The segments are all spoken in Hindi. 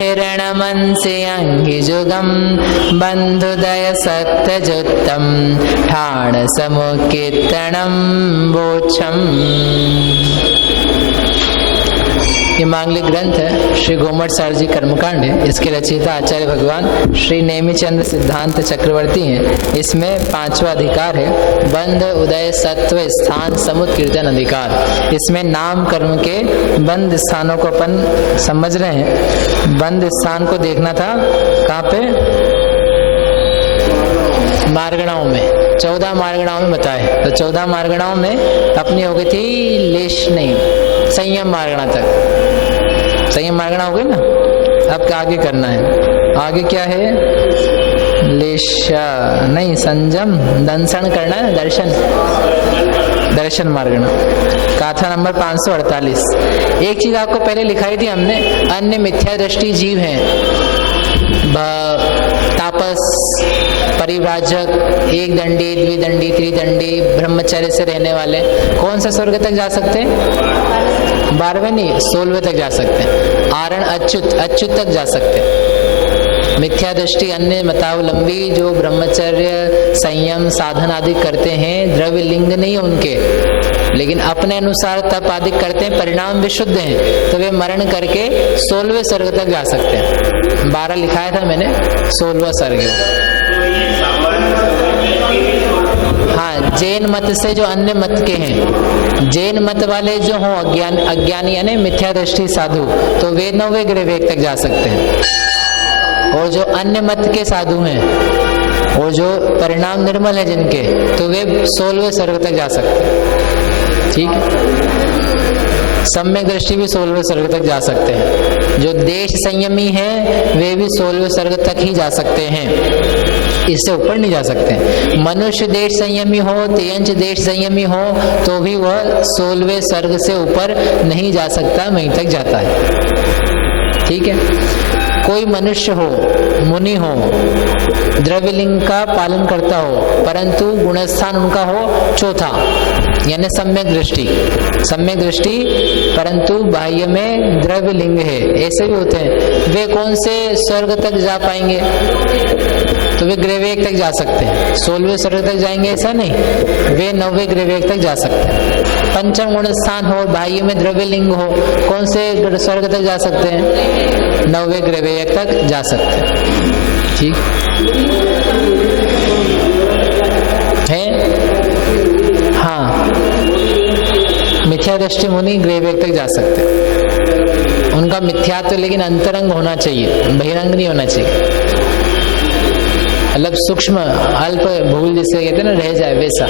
हिरणमंसे अंगिजुगम बंधुदय सत्यजुत्तम ठाण समुकीर्तनम बोचम। ये मांगलिक ग्रंथ है, श्री गोमट सार जी कर्मकांड है। इसके रचयिता आचार्य भगवान श्री नेमिचंद्र सिद्धांत चक्रवर्ती हैं। इसमें 5वां अधिकार है, बंध उदय सत्व स्थान समुत कीर्तन अधिकार। इसमें नाम कर्म के बंध स्थानों को अपन समझ रहे हैं। बंध स्थान को देखना था कहाँ पे? मार्गणाओं में, 14 मार्गणाओं में बताए। तो 14 मार्गणाओं में अपनी हो गई थी लेश नहीं, संयम मार्गणा तक। संयम मार्गणा हो गई ना। अब आगे करना है, आगे क्या है? लेशा नहीं, संयम दंशन करना है, दर्शन मार्गणा। गाथा नंबर 548। एक चीज आपको पहले लिखाई थी हमने, अन्य मिथ्या दृष्टि जीव हैं, तापस, परिव्राजक, एक दंडी, द्विदंडी, त्रिदंडी, ब्रह्मचर्य से रहने वाले कौन सा स्वर्ग तक जा सकते हैं? 12वें नहीं, 16वें तक जा सकते हैं। आरण अच्युत तक जा सकते हैं। मिथ्या दृष्टि अन्य मतावलंबी जो ब्रह्मचर्य संयम साधन आदि करते हैं, द्रव्य लिंग नहीं उनके, लेकिन अपने अनुसार तप आदि करते हैं, परिणाम विशुद्ध हैं, तो वे मरण करके 16वें स्वर्ग तक जा सकते हैं। 12 लिखाया था मैंने, 16वां स्वर्ग। हाँ, जैन मत से जो अन्य मत के हैं, जैन मत वाले जो हों अज्ञानी यानी मिथ्या दृष्टि साधु, तो वे 9वें ग्रहवेग तक जा सकते हैं। और जो अन्य मत के साधु हैं और जो परिणाम निर्मल है जिनके, तो वे 16वें स्वर्ग तक जा सकते हैं। ठीक है। सम्यक दृष्टि भी 16वें स्वर्ग तक जा सकते हैं। जो देश संयमी हैं वे भी 16वें स्वर्ग तक ही जा सकते हैं, इससे ऊपर नहीं जा सकते। मनुष्य देश संयमी हो, तेयंच देश संयमी हो, तो भी वह 16वें स्वर्ग से ऊपर नहीं जा सकता, वहीं तक जाता है। ठीक है। कोई मनुष्य हो, मुनि हो, द्रव्य लिंग का पालन करता हो, परंतु गुणस्थान उनका हो चौथा, यानी सम्यक दृष्टि परंतु बाह्य में द्रव्य लिंग है, ऐसे भी होते हैं। वे कौन से स्वर्ग तक जा पाएंगे? तो वे ग्रहवेग तक जा सकते हैं। 16वें स्वर्ग तक जाएंगे ऐसा नहीं, वे 9वें ग्रहवेग तक जा सकते हैं। पंचम गुण स्थान हो, बाह्य में द्रव्य लिंग हो, कौन से स्वर्ग तक जा सकते हैं? 9वें ग्रहवेग तक जा सकते हैं। ठीक है। हाँ, मिथ्या दृष्टि मुनि ग्रहवेग तक जा सकते हैं। उनका मिथ्यात्व लेकिन अंतरंग होना चाहिए, बहिरंग नहीं होना चाहिए। मतलब सूक्ष्म अल्प भूल जिसे कहते हैं ना, रह जाए वैसा।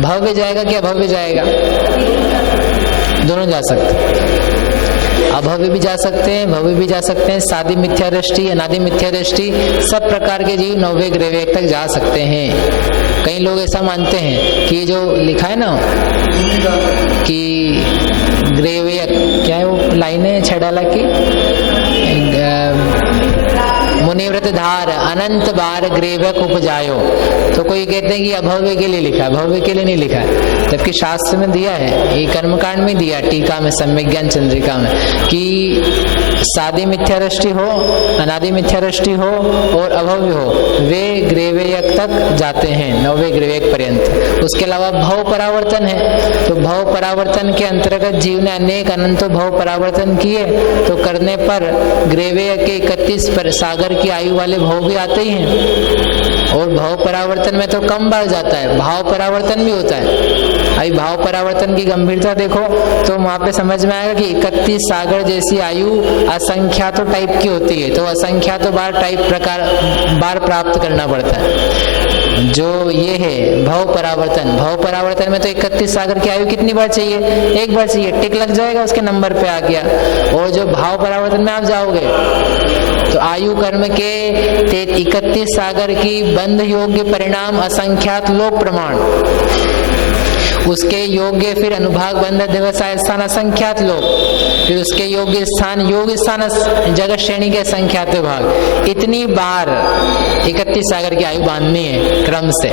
भव्य जाएगा क्या भव्य जाएगा? दोनों जा सकते हैं। अभव्य भी जा सकते हैं, भव्य भी जा सकते हैं। सादी मिथ्या दृष्टि, अनादि मिथ्या दृष्टि, सब प्रकार के जीव 9वें ग्रहवेग तक जा सकते हैं। कई लोग ऐसा मानते हैं कि जो लिखा है ना कि ग्रहवेग, क्या है वो लाइन है छड़ाला की, मुनिव्रत धार अनंत बार ग्रेवक उपजायो, तो कोई कहते हैं कि अभव्य के लिए लिखा है, भव्य के लिए नहीं लिखा है। जबकि शास्त्र में दिया है, ये कर्मकांड में दिया, टीका में, सम्यक ज्ञान चंद्रिका में, कि सादी मिथ्या दृष्टि हो, अनादि मिथ्या दृष्टि हो और अभव्य हो, वे ग्रहवेग तक जाते हैं, 9वें ग्रहवेग पर्यंत। उसके अलावा भव परावर्तन है, तो भव परावर्तन के अंतर्गत जीव ने अनेक अनंत भव परावर्तन किए, तो करने पर ग्रहवेग के 31 सागर की आयु वाले भव भी आते ही हैं। और भाव परावर्तन में तो कम बार जाता है, भाव परावर्तन भी होता है। अभी भाव परावर्तन की गंभीरता देखो तो वहां पे समझ में आएगा कि 31 सागर जैसी आयु असंख्यात टाइप की होती है, तो असंख्यात बार प्राप्त करना पड़ता है। जो ये है भाव परावर्तन में तो 31 सागर की आयु कितनी बार चाहिए? एक बार चाहिए, टिक लग जाएगा, उसके नंबर पे आ गया। और जो भाव परावर्तन में आप जाओगे तो आयु कर्म के 31 सागर की बंध योग्य परिणाम असंख्यात लोक प्रमाण, उसके योग्य फिर अनुभाग बंध दिवसाय स्थान असंख्यात लोक, फिर उसके योग्य स्थान योग स्थान जगत श्रेणी के असंख्यात भाग। इतनी बार 31 सागर की आयु बांधनी है क्रम से।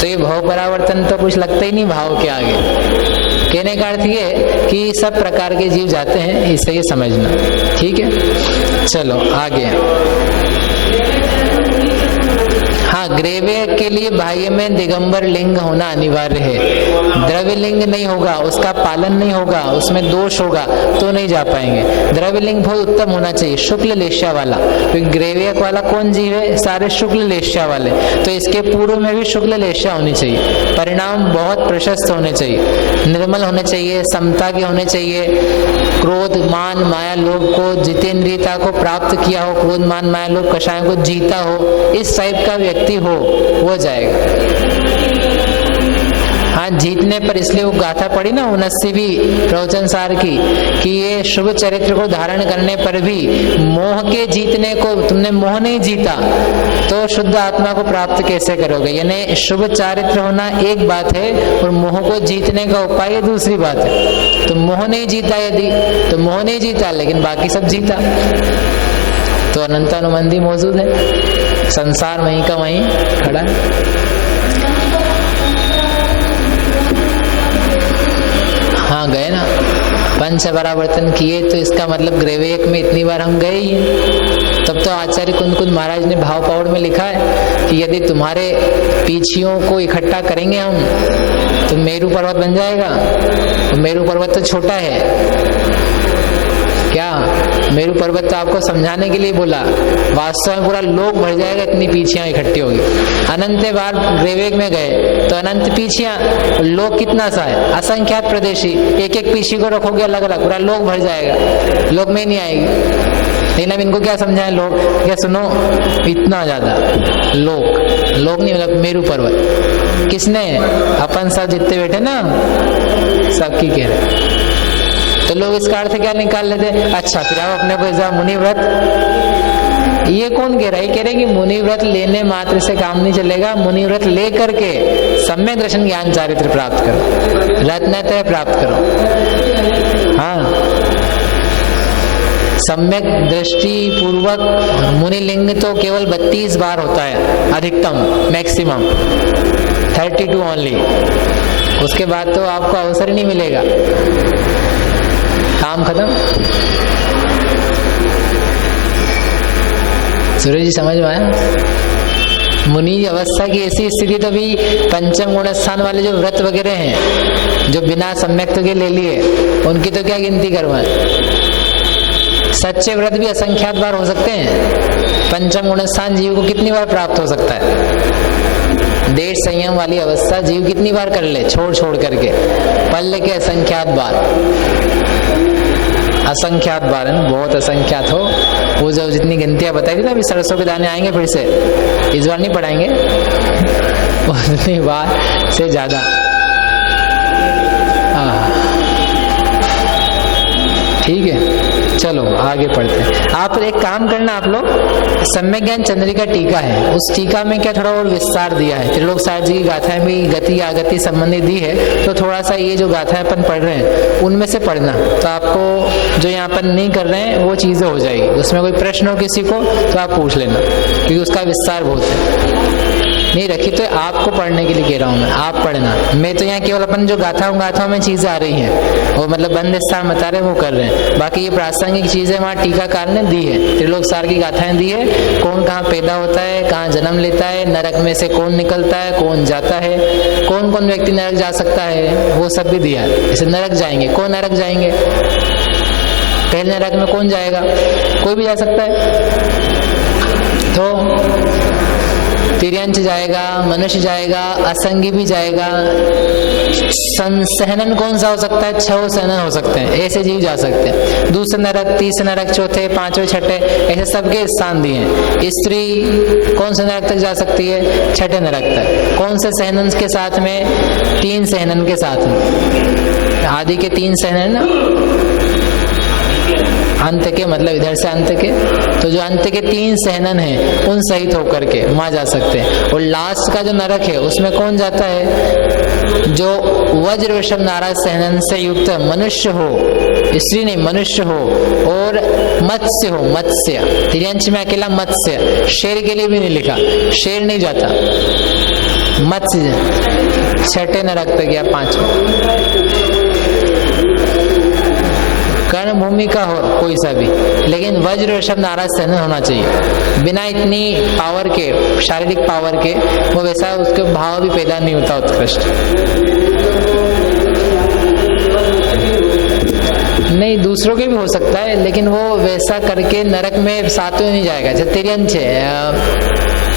तो ये भाव परावर्तन तो कुछ लगता ही नहीं भाव के आगे। कहने का अर्थ ये कि सब प्रकार के जीव जाते हैं, इससे ये समझना। ठीक है, चलो आगे। हाँ, ग्रेवे के लिए बाह्य में दिगंबर लिंग होना अनिवार्य है। द्रव्य लिंग नहीं होगा, उसका पालन नहीं होगा, उसमें दोष होगा तो नहीं जा पाएंगे। द्रव्य लिंग बहुत उत्तम होना चाहिए, शुक्ल लेश्या वाला। तो ग्रेवियक वाला कौन जीव है? सारे शुक्ल लेश्या वाले। तो इसके पूर्व में भी शुक्ल लेश्या होनी चाहिए। परिणाम बहुत प्रशस्त होने चाहिए, निर्मल होने चाहिए, समता के होने चाहिए। क्रोध मान माया लोभ को, जितेंद्रियता को प्राप्त किया हो, क्रोध मान माया लोभ कषायों को जीता हो, इस टाइप का व्यक्ति हो, वो जाएगा। हाँ, जीतने पर इसलिए वो गाथा पड़ी ना 79वीं प्रवचन सार की, कि ये शुभ चरित्र को धारण करने पर भी मोह के जीतने को, तुमने मोह नहीं जीता तो शुद्ध आत्मा को प्राप्त कैसे करोगे? यानी शुभ चारित्र होना एक बात है और मोह को जीतने का उपाय दूसरी बात है। तो मोह नहीं जीता, यदि तो मोह नहीं जीता लेकिन बाकी सब जीता, तो अनंतानुबंधी मौजूद है, संसार वहीं का वहीं खड़ा है। हाँ, गए ना, पंच परावर्तन किए, तो इसका मतलब ग्रेवेक में इतनी बार हम गए ही। तब तो आचार्य कुंद महाराज ने भाव पावड़ में लिखा है कि यदि तुम्हारे पीछियों को इकट्ठा करेंगे हम तो मेरू पर्वत बन जाएगा। तो मेरू पर्वत तो छोटा है क्या? मेरू पर्वत तो आपको समझाने के लिए बोला, वास्तव में पूरा लोक भर जाएगा, इतनी पीछियां इकट्ठी होगी। अनंत बार ग्रेवेक में गए तो अनंत पीछियां, लोक कितना सा है? असंख्यात प्रदेशी, एक एक पीछी को रखोगे अलग अलग, पूरा लोक भर जाएगा, लोक में नहीं आएगी। लेकिन अब इनको क्या समझाएं लोग? क्या सुनो, इतना ज्यादा लोक नहीं, मतलब मेरू पर्वत किसने? अपन सब जितने बैठे ना, सबकी कह रहे। तो लोग इसका अर्थ क्या निकाल लेते? अच्छा, फिर आप अपने को ऐसा मुनि व्रत, ये कौन कह रहा है? कह रहे कि मुनि व्रत लेने मात्र से काम नहीं चलेगा, मुनि व्रत ले करके सम्यक दर्शन ज्ञान चारित्र प्राप्त करो, रत्नत्रय प्राप्त करो। हाँ, सम्यक दृष्टि पूर्वक मुनिलिंग तो केवल 32 बार होता है अधिकतम, मैक्सिमम 32 ओनली। उसके बाद तो आपको अवसर ही नहीं मिलेगा, काम खत्म। सूर्य जी समझ में आया? मुनि अवस्था की ऐसी स्थिति तो भी पंचम गुण स्थान वाले जो व्रत वगैरह हैं, जो बिना सम्यक के ले लिए, उनकी तो क्या गिनती करवाएं? सच्चे व्रत भी असंख्यात बार हो सकते हैं। पंचम गुण स्थान जीव को कितनी बार प्राप्त हो सकता है? देश संयम वाली अवस्था जीव कितनी बार कर ले, छोड़ छोड़ करके, पल के असंख्यात बार, असंख्यात बार है ना, बहुत असंख्यात हो। वो जो जितनी गिनतियां बताई थी ना, अभी सरसों के दाने आएंगे फिर से, इस बार नहीं पढ़ाएंगे, उतनी बार से ज्यादा। ठीक है, चलो आगे पढ़ते हैं। आप एक काम करना, आप लोग सम्यक ज्ञान चंद्रिका टीका है, उस टीका में क्या थोड़ा और विस्तार दिया है, त्रिलोक सार जी की गाथाएं भी गति आगति संबंधी दी है, तो थोड़ा सा ये जो गाथाएं अपन पढ़ रहे हैं उनमें से पढ़ना, तो आपको जो यहाँ पर नहीं कर रहे हैं वो चीजें हो जाएगी। उसमें कोई प्रश्न हो किसी को तो आप पूछ लेना, क्योंकि उसका विस्तार बहुत है। नहीं रखी तो आपको पढ़ने के लिए कह रहा हूँ मैं, आप पढ़ना। मैं तो यहाँ केवल अपन जो गाथाओं में चीजें आ रही हैं, वो मतलब बंद स्थान बता रहे हैं, वो कर रहे हैं। बाकी ये प्रासंगिक चीजें वहाँ टीकाकार ने दी है, त्रिलोक सार की गाथाएं दी है, कौन कहाँ पैदा होता है, कहाँ जन्म लेता है, नरक में से कौन निकलता है, कौन जाता है, कौन कौन व्यक्ति नरक जा सकता है, वो सब भी दिया है। जैसे नरक जाएंगे, कौन नरक जाएंगे? पहले नरक में कौन जाएगा? कोई भी जा सकता है। तो तिर्यंच जाएगा, मनुष्य जाएगा, असंगी भी जाएगा। सहनन कौन सा हो सकता है? 6 सहनन हो सकते हैं, ऐसे जीव जा सकते हैं। दूसरे नरक, तीसरे नरक, चौथे, पांचवें, छठे, ऐसे सबके स्थान दिए हैं। स्त्री कौन से नरक तक जा सकती है? 6ठे नरक तक। कौन से सहनन के साथ में? 3 सहनन के साथ में। आदि के 3 सहनन, अंत के मतलब इधर से अंत के, तो जो अंत के 3 सहनन हैं उन सहित होकर के वहां जा सकते हैं। और लास्ट का जो नरक है उसमें कौन जाता है? जो वज्र वृषभ नाराज सहनन से युक्त मनुष्य हो, स्त्री नहीं मनुष्य हो, और मत्स्य हो, मत्स्य। तिर्यंच में अकेला मत्स्य, शेर के लिए भी नहीं लिखा, शेर नहीं जाता। मत्स्य 6ठे नरक तक या 5वें। कर्ण भूमि का हो कोई सा भी, लेकिन वज्र ऋषभ नाराज सहनन होना चाहिए। बिना इतनी पावर के, शारीरिक पावर के, वो वैसा उसके भाव भी पैदा नहीं होता उत्कृष्ट। नहीं, दूसरों के भी हो सकता है, लेकिन वो वैसा करके नरक में सातवें नहीं जाएगा। जैसे तिर्यंच है,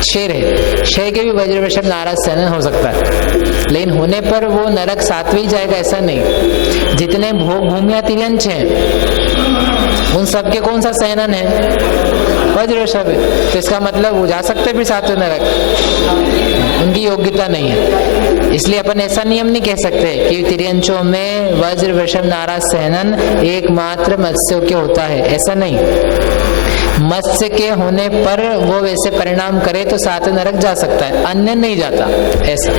शेर है, शेर के भी वज्र वृषभ नाराज सहनन हो सकता है, लेकिन होने पर वो नरक सातवें जाएगा ऐसा नहीं। जितने भोग भूमिया तिर्यंच हैं उन सबके कौन सा सहनन है? वज्र वृषभ है, तो इसका मतलब वो जा सकते फिर सातवें नरक, उनकी योग्यता नहीं है। इसलिए अपन ऐसा नियम नहीं कह सकते कि तिर्यंचों में वज्र वृषभ नाराज सहनन एकमात्र मत्स्यों के होता है, ऐसा नहीं। मत्स्य के होने पर वो वैसे परिणाम करे तो सातवें नरक जा सकता है, अन्य नहीं जाता ऐसा।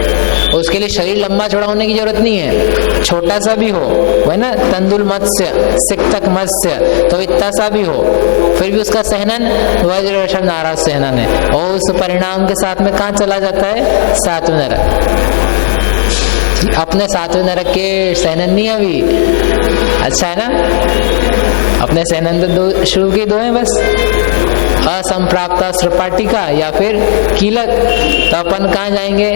उसके लिए शरीर लंबा चौड़ा होने की जरूरत नहीं है, छोटा सा भी हो, वो है ना तंदुल मत्स्य, सिक्तक मत्स्य, तो इतना सा भी हो, फिर भी उसका सहनन वज्र वृषभ नाराज सहनन है, और उस परिणाम के साथ में कहाँ चला जाता है? सातवें नरक। अपने सातवें नरक के सहनन नहीं अभी, अच्छा है ना, अपने सहनन तो दो शुरू की, दो हैं बस, असंप्राप्ता सृपाटिका या फिर कीलक। तो अपन कहाँ जाएंगे?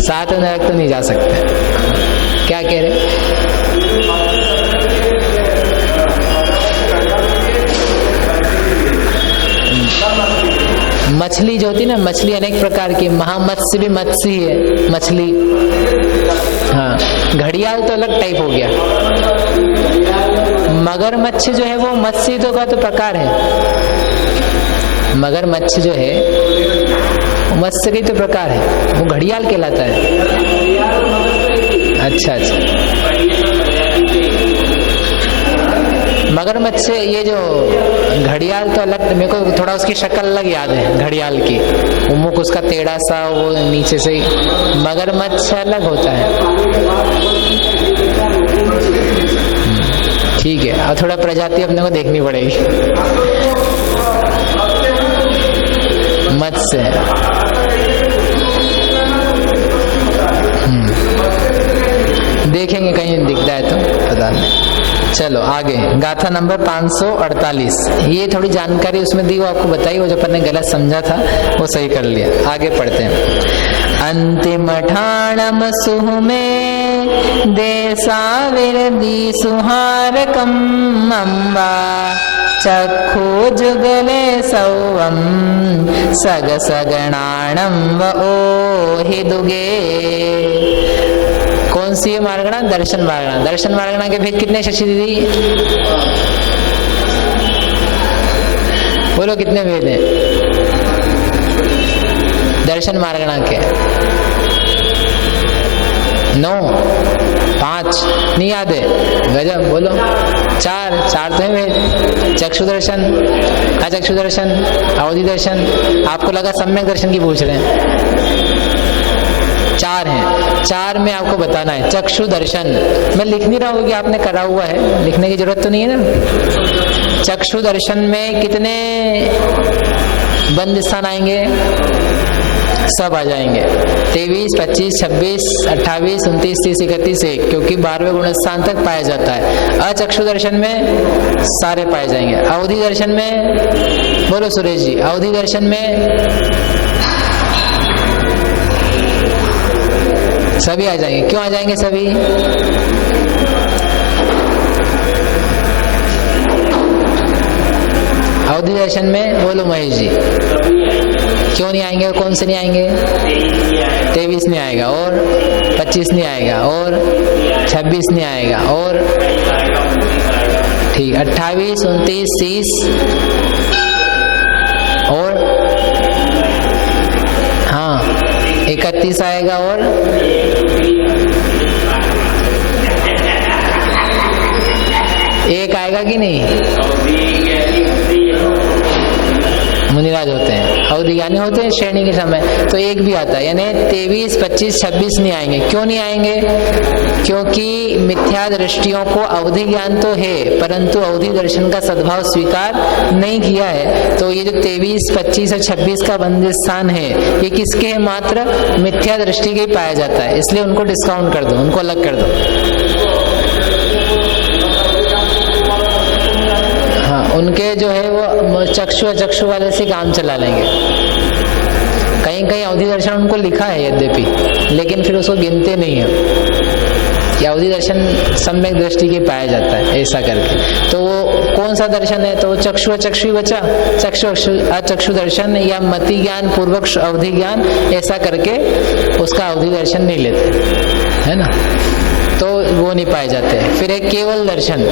सातवें नरक तो नहीं जा सकते। क्या कह रहे? मछली जो होती है ना, मछली अनेक प्रकार की, महामत्स्य भी मत्स्य है मछली। हाँ, घड़ियाल तो अलग टाइप हो गया। मगरमच्छ जो है वो मत्स्य का तो प्रकार है, मगरमच्छ जो है वो मत्स्य की तो प्रकार है, वो घड़ियाल कहलाता है। अच्छा अच्छा, मगरमच्छ, ये जो घड़ियाल तो अलग, मेरे को थोड़ा उसकी शक्ल अलग याद है घड़ियाल की, वो मुख उसका टेढ़ा सा, वो नीचे से, मगरमच्छ अलग होता है। ठीक है, और थोड़ा प्रजाति अपने को देखनी पड़ेगी। मत्स्य देखेंगे कहीं दिखता है तो पता नहीं। चलो आगे, गाथा नंबर 548। ये थोड़ी जानकारी उसमें दी, वो आपको बताई, वो जो अपन ने गलत समझा था वो सही कर लिया। आगे पढ़ते हैं। अंतिम ठाणम सुह में देसाविरदी सुहारकम अम्बा चक्षु जुगले सौवम सग सगणाणम व ओहि दुगे। कौन सी है मार्गणा? दर्शन मार्गणा। दर्शन मार्गणा के भेद कितने शशि दीदी? बोलो कितने भेद हैं दर्शन मार्गणा के? 9, 5 नहीं याद है? गजब, बोलो। 4 तो है भेद। चक्षु दर्शन, अचक्षु दर्शन, अवधि दर्शन। आपको लगा सम्यक दर्शन की पूछ रहे हैं। 4 हैं, 4 में आपको बताना है। चक्षु दर्शन मैं लिख नहीं रहा हूँ कि आपने करा हुआ है, लिखने की जरूरत तो नहीं है ना। चक्षु दर्शन में कितने बंद स्थान आएंगे? सब आ जाएंगे। 23, 25, 26, 28, 29, 30, 31, 1, क्योंकि 12वें गुण स्थान तक पाया जाता है। अचक्षु दर्शन में सारे पाए जाएंगे। अवधि दर्शन में, बोलो सुरेश जी, अवधि दर्शन में सभी आ जाएंगे। क्यों आ जाएंगे सभी? अवधि दर्शन में, बोलो महेश जी, क्यों नहीं आएंगे? कौन से नहीं आएंगे? 23 नहीं आएगा, और 25 नहीं आएगा, और 26 नहीं आएगा, और ठीक 28, 29, 30 और 31 आएगा, और एक आएगा कि नहीं? मुनिराज होते हैं। अवधि ज्ञानी होते हैं श्रेणी के समय, तो एक भी आता है, यानी 23, 25, 26 नहीं आएंगे। क्यों नहीं आएंगे? क्योंकि मिथ्या दृष्टियों को अवधि ज्ञान तो है, परंतु अवधि दर्शन का सद्भाव स्वीकार नहीं किया है। तो ये जो 23, 25 और 26 का बंद स्थान है, ये किसके है? मात्र मिथ्या दृष्टि के ही पाया जाता है, इसलिए उनको डिस्काउंट कर दो, उनको अलग कर दो। उनके जो है वो चक्षु अचक्षु वाले से काम चला लेंगे। कहीं कहीं अवधि दर्शन उनको लिखा है यद्यपि, लेकिन फिर उसको गिनते नहीं है कि अवधि दर्शन सम्यक दृष्टि के पाया जाता है, ऐसा करके। तो वो कौन सा दर्शन है? तो चक्षु अचक्षु ही बचा, चक्षु अचक्षु दर्शन या मति ज्ञान पूर्वक अवधि ज्ञान, ऐसा करके उसका अवधि दर्शन नहीं लेते, है ना, तो वो नहीं पाए जाते। फिर एक केवल दर्शन।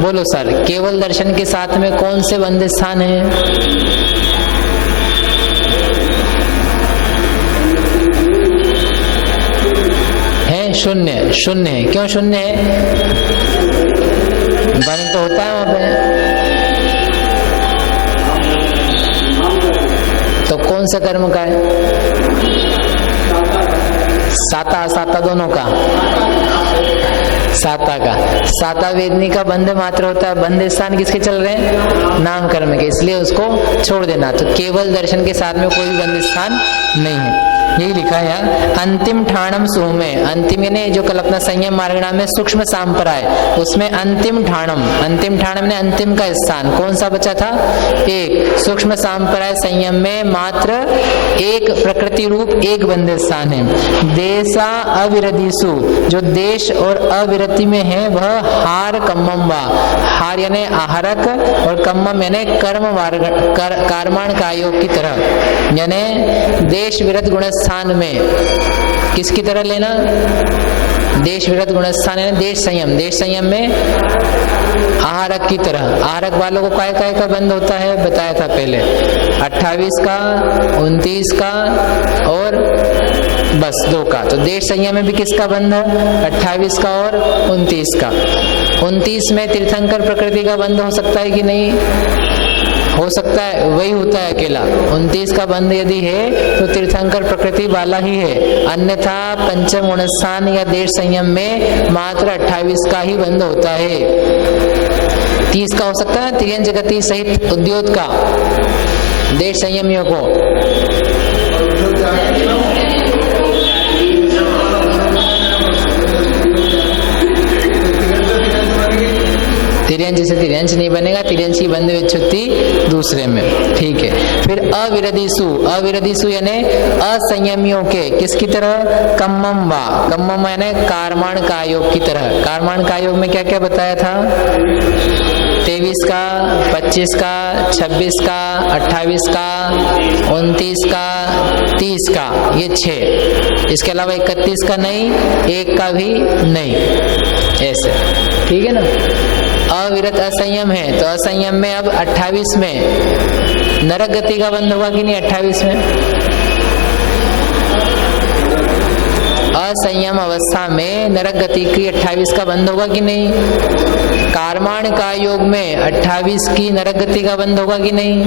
बोलो सर, केवल दर्शन के साथ में कौन से बंद स्थान है? है शून्य। शून्य है। क्यों शून्य है? बंद तो होता है वहां पे, तो कौन सा कर्म का है? साता असाता दोनों का? साता का। साता वेदनी का बंध मात्र होता है, बंध स्थान किसके चल रहे हैं? नाम कर्म के, इसलिए उसको छोड़ देना। तो केवल दर्शन के साथ में कोई भी बंध स्थान नहीं है, यही लिखा है। अंतिम ठाणम सुमे, अंतिम यानी जो कल्पना संयम मार्गणा में सूक्ष्म सांपराय, उसमें अंतिम ठाणम, अंतिम ठाणम ने अंतिम का स्थान कौन सा बचा था? एक। सूक्ष्म सांपराय संयम में मात्र एक प्रकृति रूप एक बंध स्थान है। देशा अविरदिसु, जो देश और अविरति में है वह हार कम्मम वा, हार यानी आहारक और कम्मम यानी कर्माण कायोग की तरह, यानी देश विरत गुण स्थान में किसकी तरह लेना? देश विरत गुण स्थान है देश संयम, देश संयम में आहारक की तरह। आहारक वालों को काय काय का बंद होता है बताया था पहले, 28 का, 29 का और बस 2 का। तो देश संयम में भी किसका बंध है? 28 का और 29 का। 29 में तीर्थंकर प्रकृति का बंध हो सकता है कि नहीं? हो सकता है, वही होता है अकेला। 29 का बंध यदि है तो तीर्थंकर प्रकृति वाला ही है, अन्यथा पंचम गुणस्थान या देश संयम में मात्र 28 का ही बंध होता है। 30 का हो सकता है तिर्यंच गति सहित उद्योग का देश संयमियों को। तिर्यंच से तिर्यंच नहीं बनेगा, तिर्यंच की बंध विच्छुत्ति दूसरे में, ठीक है। फिर अविरदिसु, अविरदिसु यानी असंयमियों के किसकी तरह? कम्मम वा, कम्मम यानी कार्माण कायोग की तरह। कार्माण कायोग में क्या क्या बताया था? 23 का, 25 का, 26 का, 28 का, 29 का, 30 का, ये 6। इसके अलावा 31 का नहीं, 1 का भी नहीं, ऐसे, ठीक है ना। अविरत असंयम है, तो असंयम में अब 28 में नरक गति का बंध होगा कि नहीं? 28 में असंयम अवस्था में नरक गति की 28 का बंध होगा कि नहीं? कार्माण का योग में 28 की नरक गति का बंध होगा कि नहीं?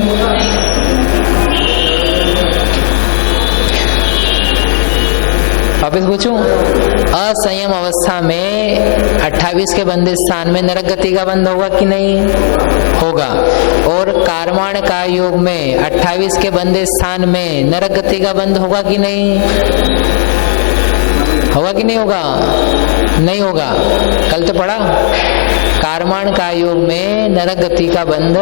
वापिस पूछूं, असंयम अवस्था में 28 के बंध स्थान में नरक गति का बंध होगा कि नहीं? होगा। और कार्माण का योग में 28 के बंध स्थान में नरक गति का बंध होगा कि नहीं? होगा कि नहीं होगा? नहीं होगा। कल तो पढ़ा, कार्माण का योग में नरक गति का बंध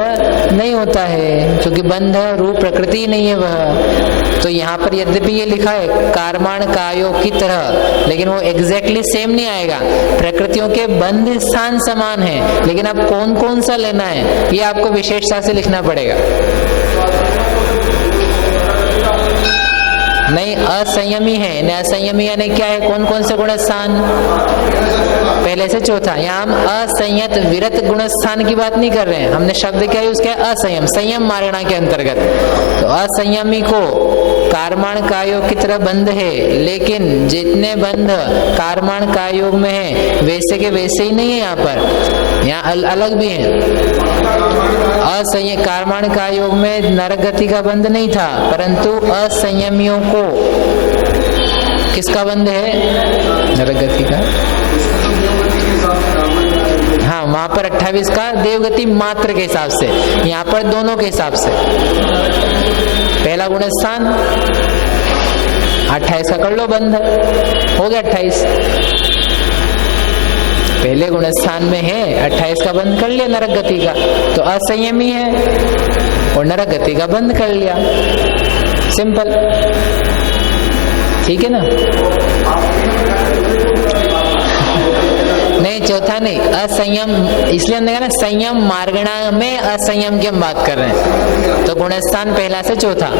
नहीं होता है, क्योंकि बंध रूप प्रकृति नहीं है वह। तो यहाँ पर यद्यपि ये लिखा है कार्माण का योग की तरह, लेकिन वो एग्जैक्टली सेम नहीं आएगा। प्रकृतियों के बंध स्थान समान है, लेकिन अब कौन कौन सा लेना है ये आपको विशेषता से लिखना पड़ेगा। नहीं, असंयमी है न, असंयमी यानी क्या है? कौन कौन से गुण स्थान? पहले से चौथा। यहाँ हम असंयत विरत गुण स्थान की बात नहीं कर रहे हैं, हमने शब्द क्या यूज किया? असंयम, संयम मारणा के अंतर्गत। तो असंयमी को कार्माण कायोग की तरह बंध है, लेकिन जितने बंध कार्माण कायोग में है वैसे के वैसे ही नहीं है यहाँ पर। यहाँ अलग भी है। असंयम कर्मण का योग में नरक गति का बंध नहीं था, परंतु असंयमियों को किसका बंध है? नरक गति का। हाँ, वहां पर 28 का देवगति मात्र के हिसाब से, यहाँ पर दोनों के हिसाब से। पहला गुणस्थान 28 का कर लो बंध, हो गया 28। पहले गुणस्थान में है 28 का बंद कर लिया नरक गति का, तो असंयमी है और नरक गति का बंद कर लिया, सिंपल। ठीक है ना? नहीं, चौथा नहीं, असंयम, इसलिए हमने कहा ना संयम मार्गणा में असंयम की हम बात कर रहे हैं, तो गुणस्थान पहला से चौथा।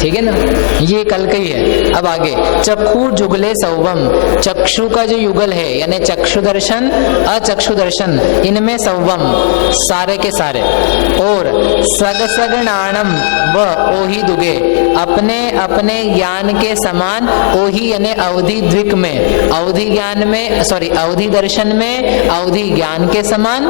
ठीक है ना? ये कल का ही है। अब आगे, चक्षु जुगले सौवम, चक्षु का जो युगल है यानी चक्षु दर्शन अचक्षु दर्शन, इनमें सौवम सारे के सारे, और सग सगणाणम व ओही दुगे, अपने अपने ज्ञान के समान, ओही यानी अवधि द्विक में, अवधि ज्ञान में, सॉरी अवधि दर्शन में अवधि ज्ञान के समान,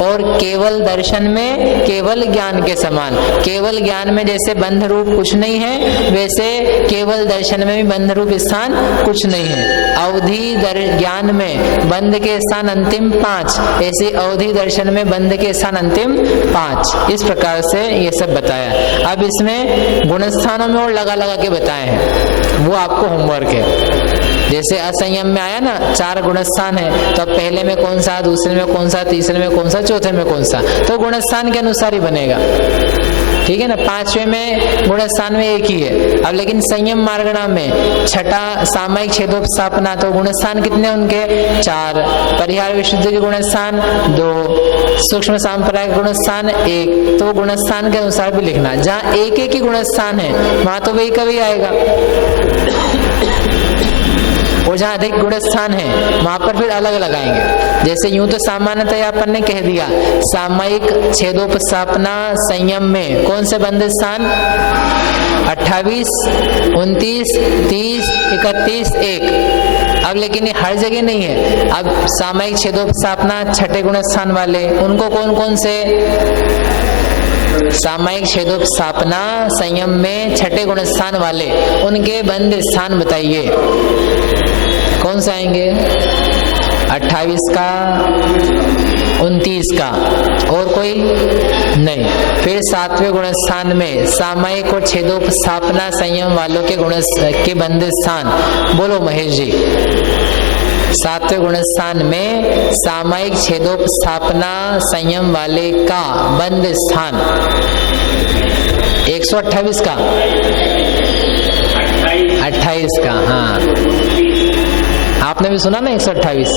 और केवल दर्शन में केवल ज्ञान के समान। केवल ज्ञान में जैसे बंध रूप कुछ नहीं है, वैसे केवल दर्शन में भी बंध रूप स्थान कुछ नहीं है। अवधि ज्ञान में बंध के स्थान अंतिम 5, ऐसे अवधि दर्शन में बंध के स्थान अंतिम 5। इस प्रकार से ये सब बताया। अब इसमें गुणस्थानों में और लगा लगा के बताए हैं, वो आपको होमवर्क है। जैसे असंयम में आया ना 4 गुणस्थान है, तो अब पहले में कौन सा, दूसरे में कौन सा, तीसरे में कौन सा, चौथे में कौन सा, तो गुणस्थान के अनुसार ही बनेगा। ठीक है ना? 5वें में गुणस्थान में एक ही है। अब लेकिन संयम मार्गणा में छठा सामायिक छेदोपस्थापना, तो गुणस्थान कितने उनके? 4। परिहार विशुद्धि के गुणस्थान 2, सूक्ष्म सांप्रदायिक गुणस्थान 1। तो गुणस्थान के अनुसार भी लिखना, जहाँ एक एक ही गुणस्थान है वहां तो वही कभी आएगा, और जहाँ अधिक गुणस्थान है वहां पर फिर अलग लगाएंगे। जैसे यूं तो सामान्यतः अपन ने कह दिया, सामायिक छेदोपस्थापना संयम में कौन से बंध स्थान? 28, 29, 30, 31, 1। अब लेकिन ये हर जगह नहीं है। अब सामायिक छेदोपस्थापना छठे गुणस्थान वाले, उनको कौन कौन से? सामायिक छेदोपस्थापना संयम में छठे गुणस्थान वाले, उनके बंध स्थान बताइए, कौन से आएंगे? 28 का, 29 का, और कोई नहीं। फिर 7वें गुणस्थान में सामायिक और छेदोपस्थापना संयम वालों के गुण के बंध स्थान, बोलो महेश जी। 7वें गुणस्थान में सामायिक छेदोपस्थापना संयम वाले का बंध स्थान 128 का, 28 का। हाँ, आपने भी सुना ना 128?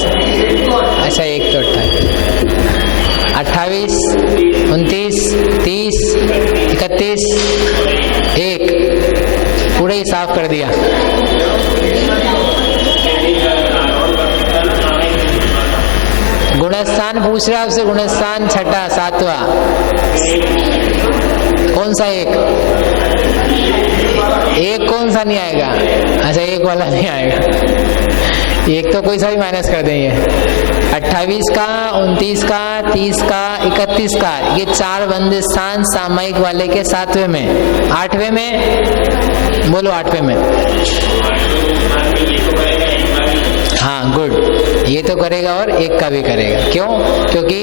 अच्छा, 28, 29, 30, 31, 1, पूरे ही साफ कर दिया। गुणस्थान पूछ रहे आपसे, गुणस्थान छठा 7वां कौन सा? एक कौन सा नहीं आएगा? अच्छा, एक वाला नहीं आएगा, एक तो कोई सा भी माइनस कर देंगे। 28 का, 29 का, 30 का, 31 का, ये 4 बंद स्थान सामायिक वाले के 7वें में। 8वें में बोलो, 8वें में। हाँ, गुड, ये तो करेगा और एक का भी करेगा। क्यों? क्योंकि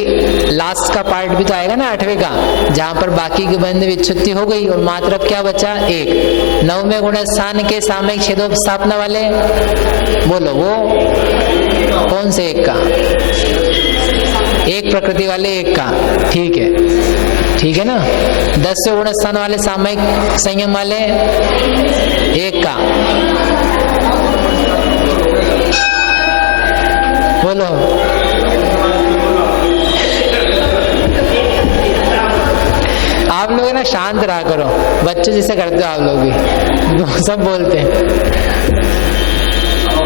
लास्ट का पार्ट भी तो आएगा ना 8वें का, जहां पर बाकी की बंध विच्छुत्ति हो गई और मात्र अब क्या बचा? 1। 9वें गुणस्थान के सामयिक छेदोपस्थापना वाले, बोलो वो कौन से? 1 का, 1 प्रकृति वाले 1 का। ठीक है, ठीक है ना? 10वें गुणस्थान वाले सामयिक संयम वाले 1 का, बोलो। आप लोग ना शांत रहा करो, बच्चों जैसे करते हो आप लोग भी, सब बोलते हैं।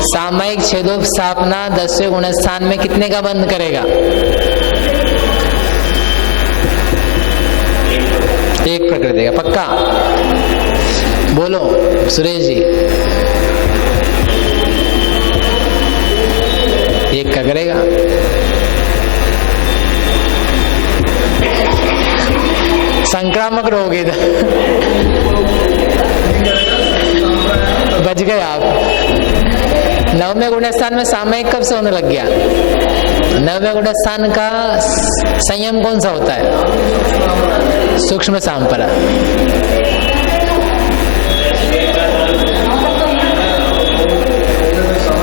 सामायिक छेदोपस्थापना 10वें गुणस्थान में कितने का बंद करेगा? 1 प्रकृति का, पक्का? बोलो सुरेश जी। 1 का करेगा। संक्रामक रोग है, बच गए आप। नवमे गुणस्थान में सामयिक कब से होने लग गया? नवमे गुणस्थान का संयम कौन सा होता है? सूक्ष्म सांपरा।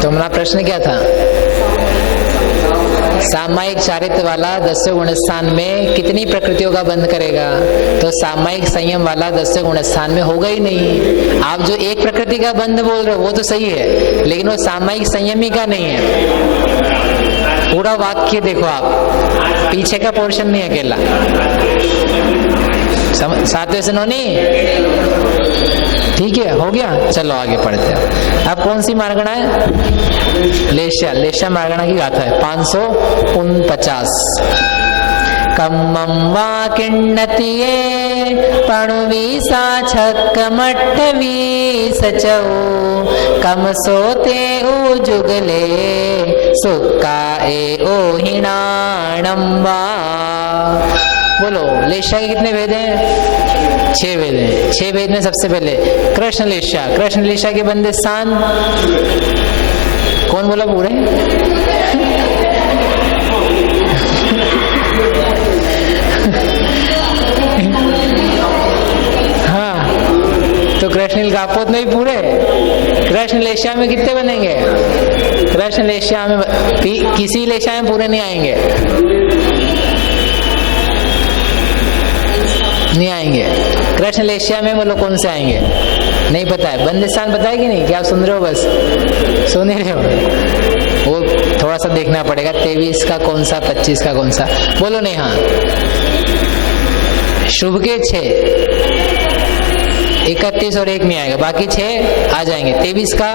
तुम्हारा प्रश्न क्या था? सामायिक चारित्र वाला 10वें गुणस्थान में कितनी प्रकृतियों का बंध करेगा? तो सामायिक संयम वाला 10वें गुणस्थान में होगा ही नहीं। आप जो एक प्रकृति का बंध बोल रहे हो वो तो सही है, लेकिन वो सामायिक संयमी का नहीं है। पूरा वाक्य देखो आप, पीछे का पोर्शन नहीं अकेला। सातवें से नौनी ठीक है, हो गया। चलो आगे पढ़ते हैं। अब कौन सी मार्गणा है? लेश्या। लेश्या मार्गणा की गाथा है 549। कम्मं वा किण्णतिये पणुवी साक्षकमट्ठवी सचौ कम सोते उजुगले सुक्का ए ओहिणाणं वा। बोलो, लेश्या के कितने वेद हैं? 6 वेद हैं। 6 वेद में सबसे पहले कृष्ण लेश्या। कृष्ण लेश्या के बंदे स्थान कौन बोला पूरे? हाँ, तो कृष्ण कापोत में भी पूरे। कृष्ण लेश्या में कितने बनेंगे? कृष्ण लेश्या में किसी लेश्या में पूरे नहीं आएंगे, नहीं आएंगे। कृष्ण लेश्या में बोलो कौन से आएंगे? नहीं पता है। बंदिस्तान पता है कि नहीं? क्या आप सुन रहे हो? बस सुन ही रहे हो। वो थोड़ा सा देखना पड़ेगा, 23 का कौन सा, 25 का कौन सा। बोलो नहीं। हाँ, शुभ के 6, 31 और 1 नहीं आएगा, बाकी 6 आ जाएंगे। 23 का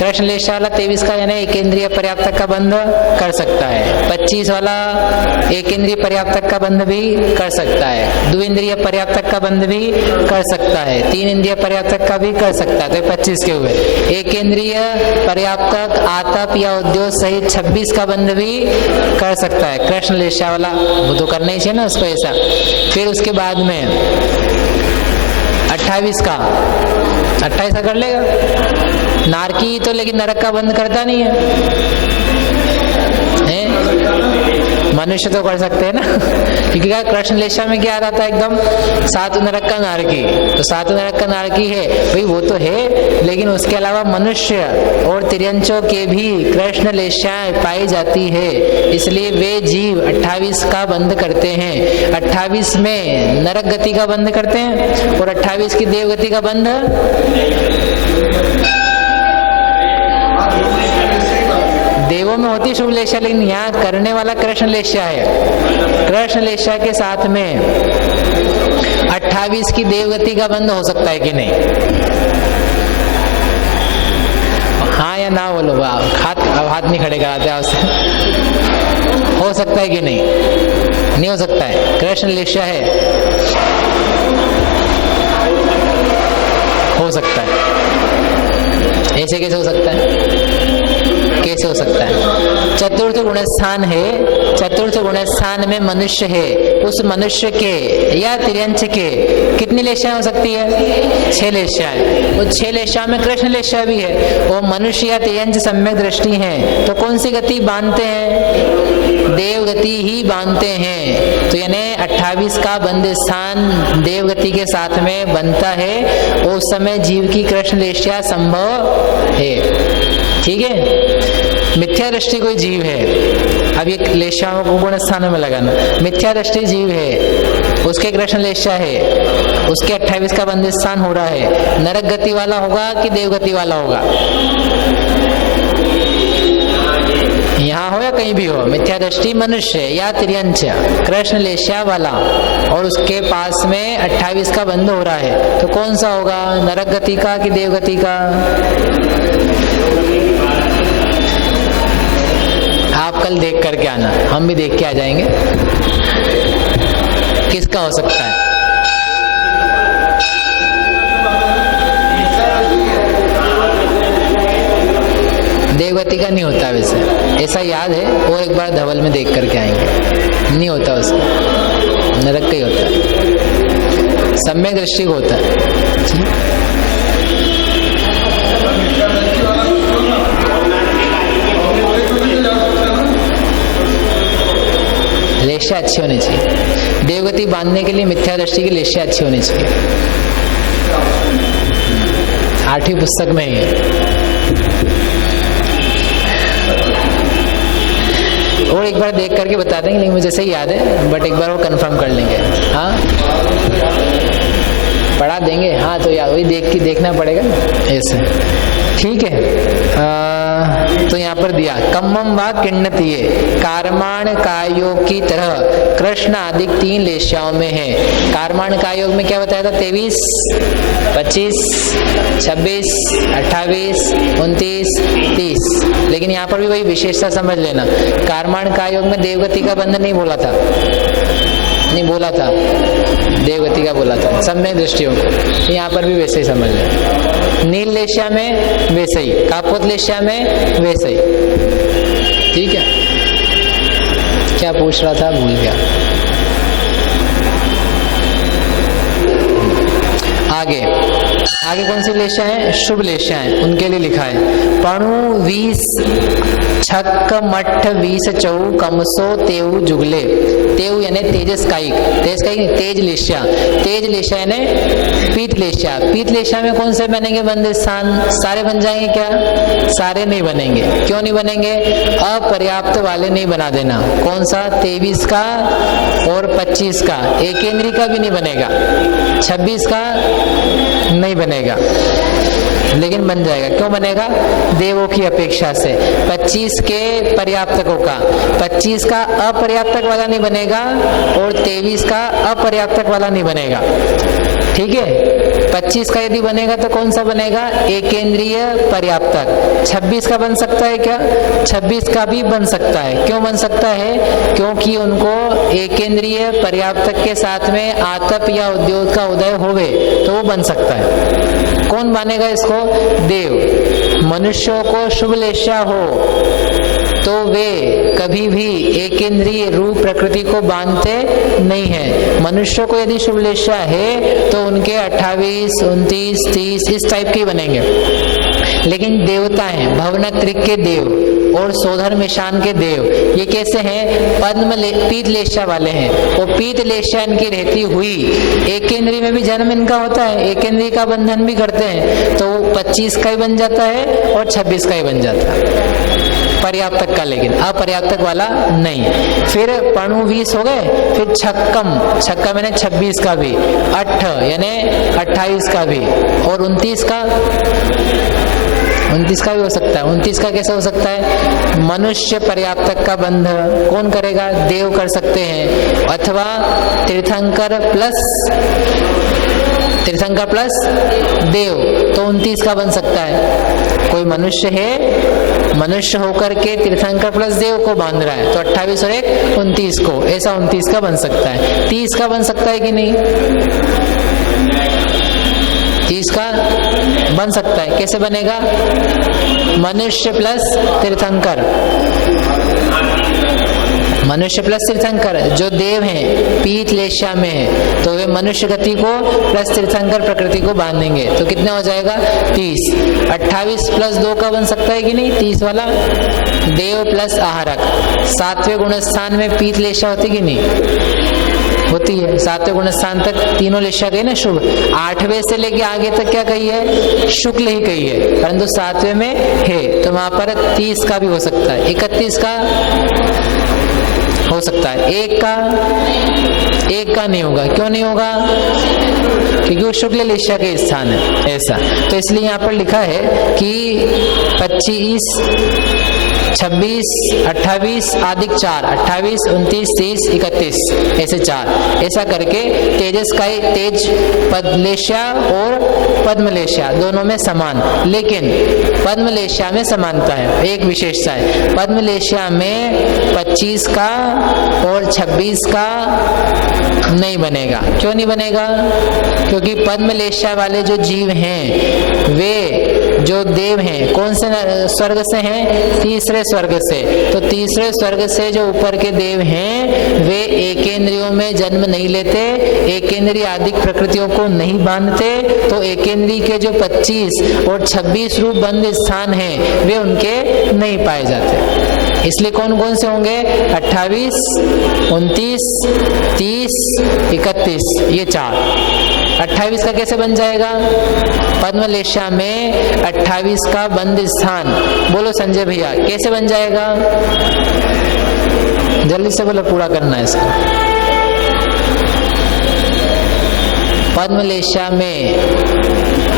कृष्ण लेश्या वाला 23 का यानी एक इंद्रिय पर्याप्तक का बंध कर सकता है। 25 वाला एक इंद्रिय पर्याप्तक का बंध भी कर सकता है। 2 इंद्रिय पर्याप्तक का बंध भी कर सकता है। 3 इंद्रिय पर्याप्तक का भी कर सकता है। तो 25 के हुए। एक इंद्रिय पर्याप्तक आतप या उद्योग सहित 26 का बंध भी कर सकता है कृष्ण लेश्या वाला। वो तो करना ही चाहिए ना उसको ऐसा। फिर उसके बाद में 28 का 28 का कर लेगा। नारकी तो लेकिन नरक का बंद करता नहीं है, मनुष्य तो कर सकते हैं ना। क्योंकि क्या कृष्ण लेश्या में क्या रहता है? एकदम 7 नरक का नारकी। तो 7 नरक का नारकी है भाई, वो तो है, लेकिन उसके अलावा मनुष्य और तिर्यंचों के भी कृष्ण लेश्याएं पाई जाती है। इसलिए वे जीव 28 का बंद करते हैं। 28 में नरक गति का बंद करते हैं और 28 की देव गति का बंद देवों में होती शुभ लेश्या, लेकिन यहाँ करने वाला कृष्ण लेश्या है। कृष्ण लेश्या के साथ में 28 की देवगति का बंध हो सकता है कि नहीं? हाँ या ना बोलो। अब हाथ नहीं खड़े कराते आपसे। हो सकता है कि नहीं? नहीं हो सकता है। कृष्ण लेश्या है, हो सकता है। ऐसे कैसे हो सकता है? कैसे हो सकता है? चतुर्थ गुणस्थान है। चतुर्थ गुणस्थान में मनुष्य है। उस मनुष्य के या तिर्यंच के कितनी लेश्याएं हो सकती है? 6 लेश्याएं। वो 6 लेश्या में कृष्ण लेश्या भी है। वो मनुष्य या तिर्यंच सम्यक दृष्टि है तो कौन सी गति बांधते हैं? देव गति ही बांधते हैं। तो यानी 28 का बंद स्थान देव गति के साथ में बनता है। उस समय जीव की कृष्ण लेश्या संभव है। ठीक है। मिथ्या दृष्टि कोई जीव है, अब ये लेश्याओं को गुण स्थानों में लगाना। मिथ्या दृष्टि जीव है, उसके कृष्ण लेश्या है, उसके 28 का बंद स्थान हो रहा है। नरक गति वाला होगा कि देव गति वाला होगा? यहाँ हो या कहीं भी हो, मिथ्या दृष्टि मनुष्य या तिर्यंच कृष्ण लेश्या वाला और उसके पास में 28 का बंद हो रहा है, तो कौन सा होगा? नरक गति का कि देव गति का? आप कल देख करके आना, हम भी देख के आ जाएंगे किसका हो सकता है। देवगति का नहीं होता वैसे, ऐसा याद है। और एक बार धवल में देख करके आएंगे, नहीं होता उसका, नरक का ही होता है। सम्यक दृष्टि को होता है। लेशा अच्छी होनी चाहिए। देवगति बांधने के लिए मिथ्या दृष्टि की लेशा अच्छी होनी चाहिए। 8वीं पुस्तक में ही है। और एक बार देख करके बता देंगे, लेकिन मुझे सही याद है, बट एक बार वो कंफर्म कर लेंगे। हाँ पढ़ा देंगे। हाँ तो यार वही देखना पड़ेगा ऐसे, ठीक है। तो यहाँ पर दिया कम्मम व किण्णतीये कारमाण कायोग की तरह कृष्ण आदि 3 लेशाओं में है। कारमाण कायोग में क्या बताया था? 23, 25, 26, 28, 29, 30। लेकिन यहाँ पर भी वही विशेषता समझ लेना। कारमाण कायोग में देवगति का बंधन नहीं बोला था, देवगति का बोला था, सम्यक दृष्टियों को। यहाँ पर भी वैसे ही समझ लें। नील लेशा में वैसे ही, कापोत लेशा में वैसे ही, ठीक है। क्या पूछ रहा था, भूल गया। आगे कौन सी लेशा है? शुभ लेशा है, उनके लिए लिखा है पणु 20 छक मठ 20 चौ कमसो तेऊ जुगले। तेऊ यानी तेजस कायिक, तेज लेशा। तेज लेशा यानी पीत लेशा। पीत लेशा में कौन से बनेंगे बंदे स्थान? सारे बन जाएंगे क्या? सारे नहीं बनेंगे। क्यों नहीं बनेंगे? अपर्याप्त वाले नहीं बना देना। कौन सा? 23 का और 25 का, एकेंद्री का भी नहीं बनेगा, 26 का नहीं बनेगा, लेकिन बन जाएगा। क्यों बनेगा? देवों की अपेक्षा से 25 के पर्याप्तकों का, 25 का अपर्याप्तक वाला नहीं बनेगा और 23 का अपर्याप्तक वाला नहीं बनेगा, ठीक है। 25 का यदि बनेगा तो कौन सा बनेगा? एकेंद्रीय पर्याप्तक। 26 का बन सकता है क्या? 26 का भी बन सकता है। क्यों बन सकता है? क्योंकि उनको एकेंद्रीय पर्याप्तक के साथ में आतप या उद्योग का उदय होवे तो वो बन सकता है। कौन मानेगा इसको? देव। मनुष्यों को शुभ लेशा हो तो वे कभी भी एकेंद्रीय रूप प्रकृति को बांधते नहीं है। मनुष्यों को यदि शुभ लेशा है तो उनके 28, 29, 30 इस टाइप के बनेंगे। लेकिन देवता हैं, भवनत्रिक के देव और सोधर मिशान के देव, ये कैसे हैं? पीत लेशा वाले हैं। वो पीत लेशा इनकी रहती हुई एकेंद्री में भी जन्म इनका होता है, एकेंद्री का बंधन भी करते हैं, तो 25 का ही बन जाता है और 26 का ही बन जाता है, पर्याप्तक का, लेकिन अपर्याप्तक वाला नहीं। फिर पणु 20 हो गए, फिर छक्का मैंने 26 का भी, 8 यानी 28 का भी और 29 का भी हो सकता है। 29 का कैसे हो सकता है? मनुष्य पर्याप्तक का बंध कौन करेगा? देव कर सकते हैं, अथवा तीर्थंकर प्लस देव, तो 29 का बन सकता है। कोई मनुष्य है, मनुष्य होकर के तीर्थंकर प्लस देव को बांध रहा है, तो 28 और 1 29 को, ऐसा 29 का बन सकता है। 30 का बन सकता है कि नहीं? 30 का बन सकता है। कैसे बनेगा? मनुष्य प्लस तीर्थंकर, मनुष्य प्लस तीर्थंकर जो देव हैं पीत लेशा में है, तो वे मनुष्य गति को प्लस तीर्थंकर प्रकृति को बांधेंगे, तो कितना हो जाएगा? 30। 28 प्लस 2 का बन सकता है कि नहीं? 30 वाला देव प्लस आहारक। 7वें गुणस्थान में पीत लेशा होती कि नहीं? होती है। 7वें गुणस्थान तक तीनों लेशा गई ना शुभ। 8वें से लेके आगे तक क्या कही है? शुक्ल ही कही है, परंतु 7वें में है, तो वहां पर 30 का भी हो सकता है, 31 का हो सकता है, 1 का नहीं होगा। क्यों नहीं होगा? क्योंकि वो शुक्ल लेशा के स्थान है, ऐसा। तो इसलिए यहाँ पर लिखा है कि 25, 26, 28 आदिक 4, 28, 29, 30, 31 ऐसे 4, ऐसा करके तेजस का तेज पदलेशा और पद्मलेशा दोनों में समान, लेकिन पद्मलेशा में समानता है, एक विशेषता है। पद्मलेशा में 25 का और 26 का नहीं बनेगा। क्यों नहीं बनेगा? क्योंकि पद्मलेशा वाले जो जीव हैं वे जो देव हैं, कौन से स्वर्ग से हैं? तीसरे स्वर्ग से। तो तीसरे स्वर्ग से जो ऊपर के देव हैं वे एकेंद्रियों में जन्म नहीं लेते, एकेंद्रीय आदि प्रकृतियों को नहीं बांधते। तो एकेंद्रीय के जो 25 और 26 रूप बंद स्थान हैं वे उनके नहीं पाए जाते। इसलिए कौन कौन से होंगे? 28, 29, 30, 31, ये 4। 28 का कैसे बन जाएगा? पद्मलेशा में 28 का बंद स्थान, बोलो संजय भैया कैसे बन जाएगा? जल्दी से बोलो, पूरा करना है इसको। पद्मलेशा में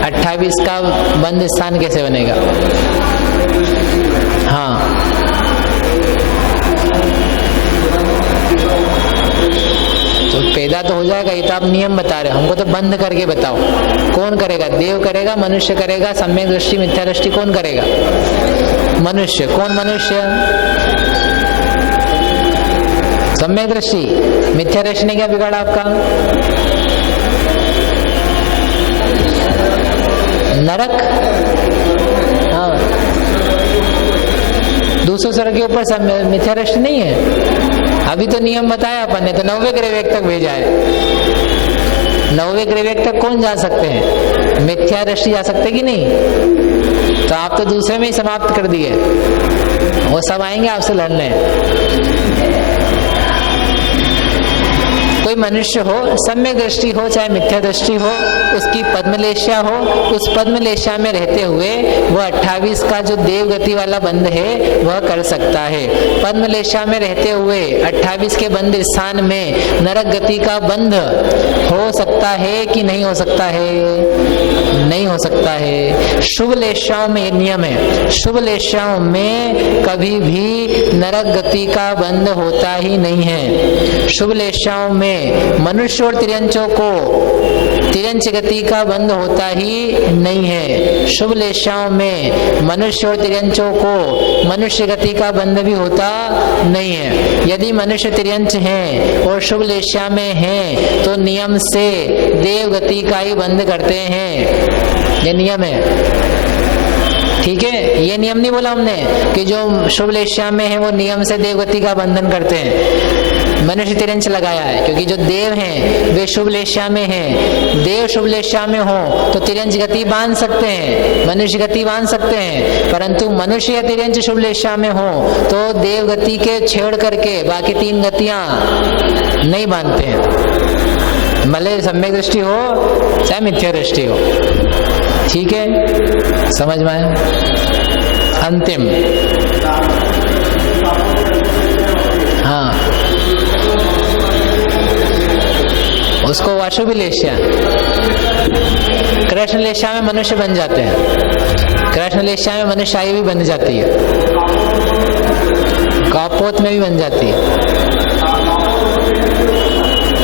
28 का बंद स्थान कैसे बनेगा? हाँ, तो पैदा तो हो जाएगा, ये तो आप नियम बता रहे हो, हमको तो बंद करके बताओ। कौन करेगा? देव करेगा, मनुष्य करेगा? सम्यक दृष्टि मिथ्या दृष्टि कौन करेगा? मनुष्य। कौन मनुष्य? सम्यक दृष्टि। मिथ्या दृष्टि ने क्या बिगाड़ा आपका? नरक। हाँ, दूसरे स्वर्ग के ऊपर मिथ्या दृष्टि नहीं है। अभी तो नियम बताया अपन ने, तो 90वें ग्रहवेग तक भेजा है। 90वें ग्रहवेग तक कौन जा सकते हैं? मिथ्या दृष्टि जा सकते कि नहीं? तो आप तो दूसरे में ही समाप्त कर दिए, वो सब आएंगे आपसे लड़ने। कोई मनुष्य हो, सम्यक दृष्टि हो चाहे मिथ्या दृष्टि हो, उसकी पद्मलेशा हो, उस पद्मलेशा में रहते हुए वह 28 का जो देवगति वाला बंध है वह कर सकता है। पद्मलेशा में रहते हुए 28 के बंध स्थान में नरक गति का बंध हो सकता है कि नहीं हो सकता है? नहीं हो सकता है। शुभ लेशाओं में नियम है, शुभ लेशाओं में कभी भी नरक गति का बंध होता ही नहीं है। शुभ लेशाओं में मनुष्य और तिर्यंचों को तिर्यंच गति का बंध होता ही नहीं है। शुभ लेशाओं में मनुष्य और तिर्यंचों को मनुष्य गति का बंध भी होता नहीं है। यदि मनुष्य तिर्यंच हैं और शुभ लेशा में हैं तो नियम से देव गति का ही बंध करते हैं, ये नियम है। ठीक है, ये नियम नहीं बोला हमने कि जो शुभ लेशा में है वो नियम से देवगति का बंधन करते हैं। मनुष्य तिरंच लगाया है क्योंकि जो देव हैं वे शुभ लेशा में हैं। देव शुभ लेशा में हो तो तिरंच गति बांध सकते हैं, मनुष्य गति बांध सकते हैं, परंतु मनुष्य या तिरंच शुभ लेशा में हो तो देव गति के छेड़ करके बाकी 3 गतियां नहीं बांधते हैं, भले सम्यक दृष्टि हो चाहे मिथ्या दृष्टि हो। ठीक है, समझ में आया? अंतिम, हाँ, उसको अशुभ लेशा, कृष्ण लेशा में मनुष्य बन जाते हैं, कृष्ण लेशा में मनुष्यायु भी बन जाती है, कापोत में भी बन जाती है।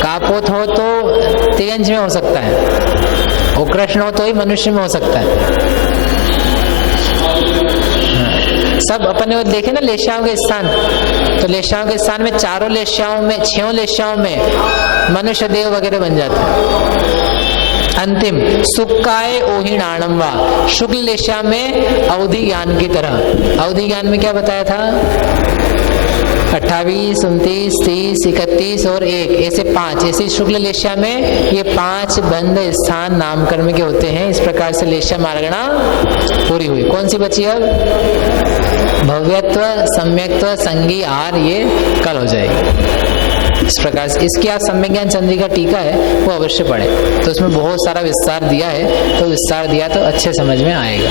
कापोत हो तो तिरंज में हो सकता है, वो कृष्ण हो तो ही मनुष्य में हो सकता है। सब अपन ने देखे ना लेशाओं के स्थान, तो लेशाओं के स्थान में 4 लेशाओं में 6 लेशाओं में मनुष्य देव वगैरह बन जाते हैं। अंतिम सुक्काय ओहिणाणम वा, शुक्ल लेशा में अवधि ज्ञान की तरह। अवधि ज्ञान में क्या बताया था? 28, 29, 30, 31 और 1, ऐसे 5, ऐसे शुक्ल लेशा में ये 5 बंद स्थान नामकर्म के होते हैं। इस प्रकार से लेशा मार्गणा पूरी हुई। कौन सी बची अब? भव्यत्व, सम्यक्त्व, संगी, आर, ये कल हो जाएगी। इस प्रकार से इसकी आज सम्यक ज्ञान चंद्रिका टीका है वो अवश्य पढ़े, तो उसमें बहुत सारा विस्तार दिया है, तो विस्तार दिया तो अच्छे समझ में आएगा।